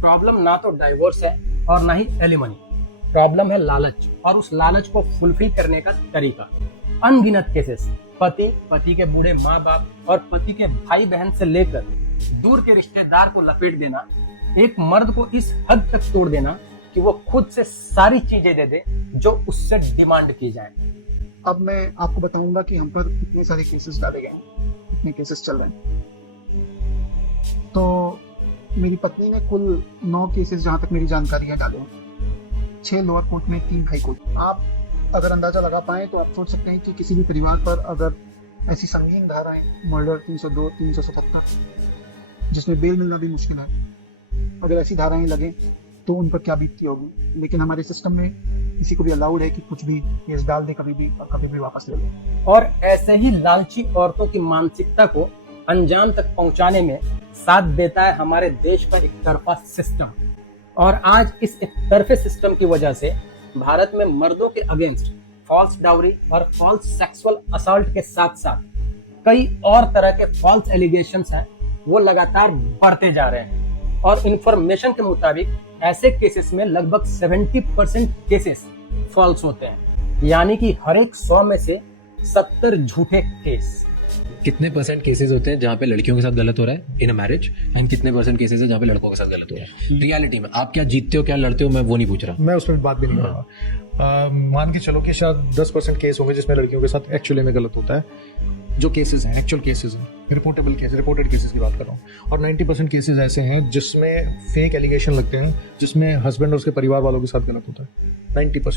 Problem ना तो divorce है और ना ही एलिमनी, प्रॉब्लम है लालच और उस लालच को फुलफिल करने का तरीका। अनगिनत केसेस, पति, पति के बूढ़े माँ बाप और पति के भाई बहन से लेकर दूर के रिश्तेदार को लपेट देना, एक मर्द को इस हद तक तोड़ देना कि वो खुद से सारी चीजें दे दे जो उससे डिमांड की जाए। अब मैं आपको बताऊंगा कि हम पर कितने सारे केसेस डाले गए हैं, कितने केसेस चल रहे हैं। तो मेरी पत्नी ने कुल 9 केसेस जहां तक मेरी जानकारी है डाले हैं, 6 लोअर कोर्ट में, 3 हाई कोर्ट। आप अगर अंदाजा लगा पाए तो आप सोच सकते हैं कि किसी भी परिवार पर अगर ऐसी संगीन धाराएं, मर्डर 302, 377, जिसमें बेल मिलना भी मुश्किल है, अगर ऐसी धाराएं लगें तो उन पर क्या बीतती होगी। लेकिन हमारे सिस्टम में किसी को भी अलाउड है कि कुछ भी केस डाल दे कभी भी और कभी भी वापस ले ले। और ऐसे ही लालची औरतों की मानसिकता को अंजाम तक पहुंचाने में साथ देता है हमारे देश का एक तरफा सिस्टम। और आज इस एक तरफे सिस्टम की वजह से भारत में मर्दों के अगेंस्ट फॉल्स डाउरी और फॉल्स सेक्सुअल असॉल्ट के साथ साथ कई और तरह के फॉल्स एलिगेशंस हैं, वो लगातार बढ़ते जा रहे हैं। और इंफॉर्मेशन के मुताबिक ऐसे केसेस में लगभग 70% केसेस फॉल्स होते हैं, यानी कि हर एक 100 में से 70 झूठे केस। कितने परसेंट केसेस होते हैं जहाँ पे लड़कियों के साथ गलत हो रहा है इन अ मैरिज, एंड कितने परसेंट केसेस है जहाँ पे लड़कों के साथ गलत हो रहा है रियलिटी में? आप क्या जीतते हो क्या लड़ते हो, मैं वो नहीं पूछ रहा। मैं उसमें बात भी नहीं करूँगा। मान के चलो कि शायद 10% केस होंगे जिसमें लड़कियों के साथ एक्चुअली में गलत होता है, जो केसेस हैं, एक्चुअल केसेस हैं, रिपोर्टेबल केस, रिपोर्टेड केसेस की बात कर रहा हूँ। और 90% केसेस ऐसे हैं जिसमें फेक एलिगेशन लगते हैं, जिसमें हस्बैंड और उसके परिवार वालों के साथ गलत होता है। 90%